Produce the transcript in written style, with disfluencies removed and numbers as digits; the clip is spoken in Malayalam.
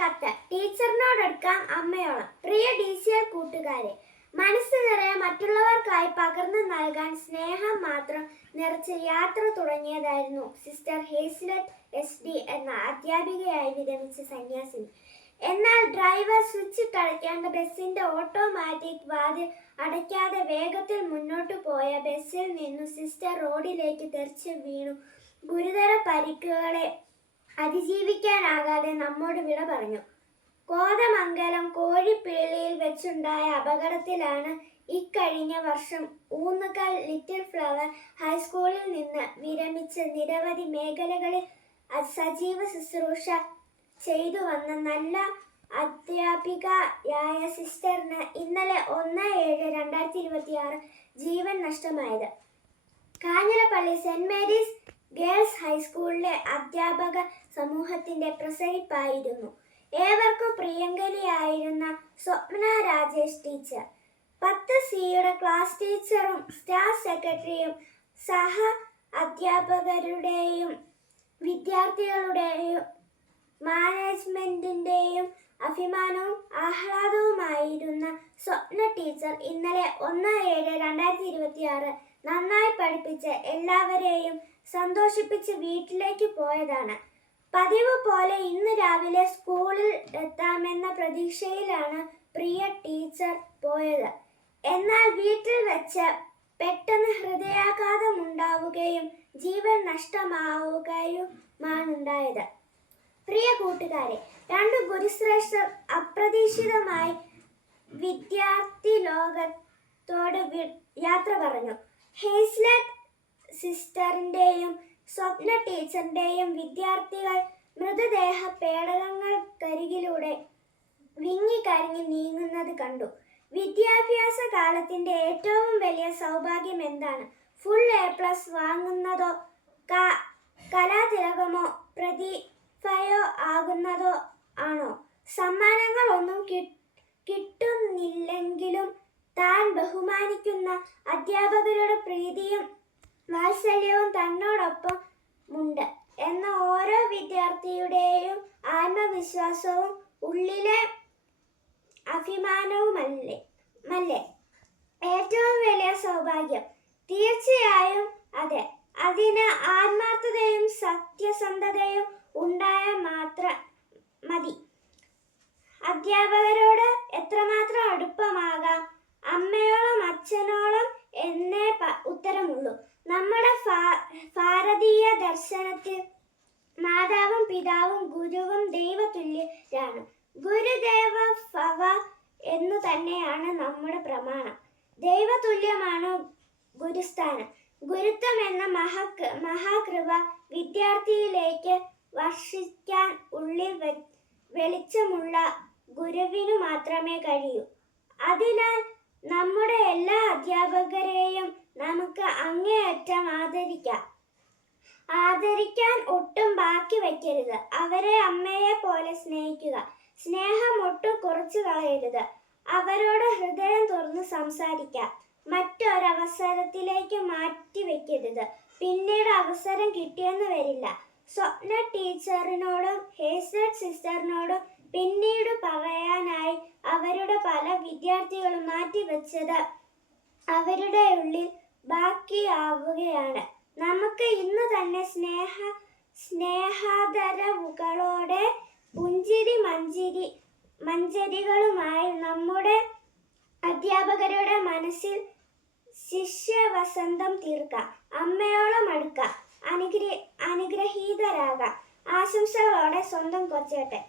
കത്ത് ടീച്ചറിനോടെടുക്കാം അമ്മയോളം. പ്രിയ DCL കൂട്ടുകാരെ, മനസ്സ് നിറയെ മറ്റുള്ളവർക്കായി പകർന്നു നൽകാൻ സ്നേഹം മാത്രം നിറച്ച് യാത്ര തുടങ്ങിയതായിരുന്നു സിസ്റ്റർ ഹേസ്ലെറ്റ് SD എന്ന അധ്യാപികയായി വിരമിച്ച സന്യാസിനി. എന്നാൽ ഡ്രൈവർ സ്വിച്ചിട്ടടയ്ക്കേണ്ട ബസിന്റെ ഓട്ടോമാറ്റിക് വാതിൽ അടയ്ക്കാതെ വേഗത്തിൽ മുന്നോട്ടു പോയ ബസ്സിൽ നിന്നു സിസ്റ്റർ റോഡിലേക്ക് തെറിച്ച് വീണു ഗുരുതര പരിക്കുകളെ അതിജീവിക്കാനാകാതെ നമ്മോട് വിട പറഞ്ഞു. കോതമംഗലം കോഴിപ്പീളിയിൽ വെച്ചുണ്ടായ അപകടത്തിലാണ് ഇക്കഴിഞ്ഞ വർഷം ഊന്നുകൽ ലിറ്റിൽ ഫ്ലവർ ഹൈസ്കൂളിൽ നിന്ന് വിരമിച്ച് നിരവധി മേഖലകളിൽ സജീവ ശുശ്രൂഷ ചെയ്തു വന്ന നല്ല അധ്യാപികയായ സിസ്റ്ററിന് ഇന്നലെ 1/7/2026 ജീവൻ നഷ്ടമായത്. കാഞ്ഞിരപ്പള്ളി സെന്റ് മേരീസ് ഗേൾസ് ഹൈസ്കൂളിലെ അധ്യാപക സമൂഹത്തിന്റെ പ്രസരിപ്പായിരുന്നു. ഏവർക്കും പ്രിയങ്കരിയായിരുന്ന സ്വപ്ന രാജേഷ് ടീച്ചർ 10Cയുടെ ക്ലാസ് ടീച്ചറും സ്റ്റാഫ് സെക്രട്ടറിയും സഹ അധ്യാപകരുടെയും വിദ്യാർത്ഥികളുടെയും മാനേജ്മെന്റിന്റെയും അഭിമാനവും ആഹ്ലാദവുമായിരുന്ന സ്വപ്ന ടീച്ചർ ഇന്നലെ 1/7/2026 നന്നായി പഠിപ്പിച്ച് എല്ലാവരെയും സന്തോഷിപ്പിച്ച് വീട്ടിലേക്ക് പോയതാണ്. പതിവ് പോലെ ഇന്ന് രാവിലെ സ്കൂളിൽ എത്താമെന്ന പ്രതീക്ഷയിലാണ് പ്രിയ ടീച്ചർ പോയത്. എന്നാൽ വീട്ടിൽ വെച്ച് പെട്ടെന്ന് ഹൃദയാഘാതമുണ്ടാവുകയും ജീവൻ നഷ്ടമാവുകയുമാണുണ്ടായത്. പ്രിയ കൂട്ടുകാരെ, 2 ഗുരുശ്രേഷ്ഠർ അപ്രതീക്ഷിതമായി വിദ്യാർത്ഥി ലോകത്തോട് യാത്ര പറഞ്ഞു. ഹേസ്ലെറ്റ് സിസ്റ്ററിന്റെയും സ്വപ്ന ടീച്ചറിന്റെയും വിദ്യാർത്ഥികൾ മൃതദേഹ പേടകങ്ങൾക്കരികിലൂടെ വിങ്ങിക്കരഞ്ഞ് നീങ്ങുന്നത് കണ്ടു. വിദ്യാഭ്യാസ കാലത്തിന്റെ ഏറ്റവും വലിയ സൗഭാഗ്യം എന്താണ്? ഫുൾ A+ വാങ്ങുന്നതോ കലാതിലകമോ പ്രതിഭയോ ആകുന്നതോ ആണോ? സമ്മാനങ്ങൾ ഒന്നും കിട്ടുന്നില്ലെങ്കിലും താൻ ബഹുമാനിക്കുന്ന അധ്യാപകരുടെ പ്രീതിയും വാത്സല്യവും തന്നോടൊപ്പമുണ്ട് എന്ന ഓരോ വിദ്യാർത്ഥിയുടെയും ആത്മവിശ്വാസവും ഉള്ളിലെ അഭിമാനവുമല്ലേ ഏറ്റവും വലിയ സൗഭാഗ്യം? തീർച്ചയായും അതെ. അതിന് ആത്മാർത്ഥതയും സത്യസന്ധതയും ഉണ്ടായാൽ മാത്രം മതി. അധ്യാപകരോട് എത്രമാത്രം അടുപ്പമാകാം? അമ്മയോളം അച്ഛനോളം എന്നേ ഉത്തരമുള്ളൂ. നമ്മുടെ ഭാരതീയ ദർശനത്തിൽ മാതാവും പിതാവും ഗുരുവും ദൈവതുല്യരാണ്. ഗുരുദേവ ഭവ എന്നു തന്നെയാണ് നമ്മുടെ പ്രമാണം. ദൈവതുല്യമാണ് ഗുരുസ്ഥാനം. ഗുരുത്വം എന്ന മഹാകൃപ വിദ്യാർത്ഥിയിലേക്ക് വർഷിക്കാൻ ഉള്ളിൽ വെളിച്ചമുള്ള ഗുരുവിനു മാത്രമേ കഴിയൂ. അതിനാൽ നമ്മുടെ എല്ലാ അധ്യാപകരെയും നമുക്ക് അങ്ങേയറ്റം ആദരിക്കാൻ ഒട്ടും ബാക്കി വയ്ക്കരുത്. അവരെ അമ്മയെ പോലെ സ്നേഹിക്കുക. സ്നേഹം ഒട്ടും കുറച്ചു കളയരുത്. അവരോട് ഹൃദയം തുറന്ന് സംസാരിക്കാം. മറ്റൊരവസരത്തിലേക്ക് മാറ്റിവെക്കരുത്. പിന്നീട് അവസരം കിട്ടിയെന്ന് വരില്ല. സ്വപ്ന ടീച്ചറിനോടും ഹേസ്ലെറ്റ് സിസ്റ്ററിനോടും പിന്നീട് പറയാനായി അവരുടെ പല വിദ്യാർത്ഥികളും മാറ്റിവെച്ചത് അവരുടെ ഉള്ളിൽ ബാക്കിയാവുകയാണ്. നമുക്ക് ഇന്ന് തന്നെ സ്നേഹാദരവുകളോടെ പുഞ്ചിരി മഞ്ചരികളുമായി നമ്മുടെ അധ്യാപകരുടെ മനസ്സിൽ ശിഷ്യവസന്തം തീർക്കാം. അമ്മയോളം അടുക്കാം. അനുഗ്രഹീതരാകാം. ആശംസകളോടെ സ്വന്തം കൊച്ചേട്ടൻ.